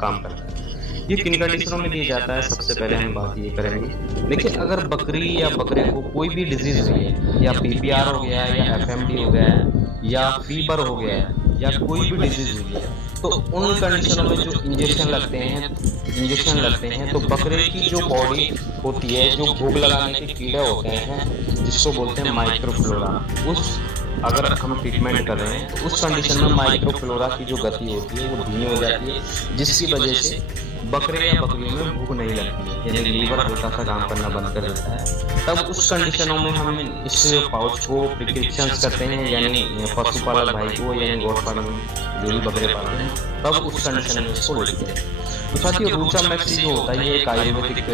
काम करता है। ये किन कंडीशनों में दिया जाता है, सबसे पहले हम बात ये करेंगे। देखिए, अगर बकरी या बकरे को कोई भी डिजीज़ हुई है, या पीपीआर हो गया है, या एफएमडी हो गया है, या फीवर हो गया है, या कोई भी डिजीज़ हुई है, तो उन कंडीशनों में जो इंजेक्शन लगते हैं, तो बकरे की जो बॉडी होती है, जो भूख लगाने के कीड़े होते हैं, जिसको बोलते हैं माइक्रोफ्लोरा, उस अगर हम ट्रीटमेंट कर रहे हैं, तो उस कंडीशन में माइक्रोफ्लोरा की जो गति होती है, वो धीमी हो जाती है, जिसकी वजह से बकरे या बकरियों में भूख नहीं लगती है, यानी लीवर हल्का-सा काम करना बंद कर देता है। तब उस कंडीशनों में हम इस पाउच को प्रिस्क्रिप्शंस करते हैं, यानी पशुपालक भाई को, यानी गौट फार्म जो भी बकरे पालते हैं, तब उस कंडीशन में इसको लेते हैं। तो साथियों, रूचा मैक्स जो होता है, ये एक आयुर्वेदिक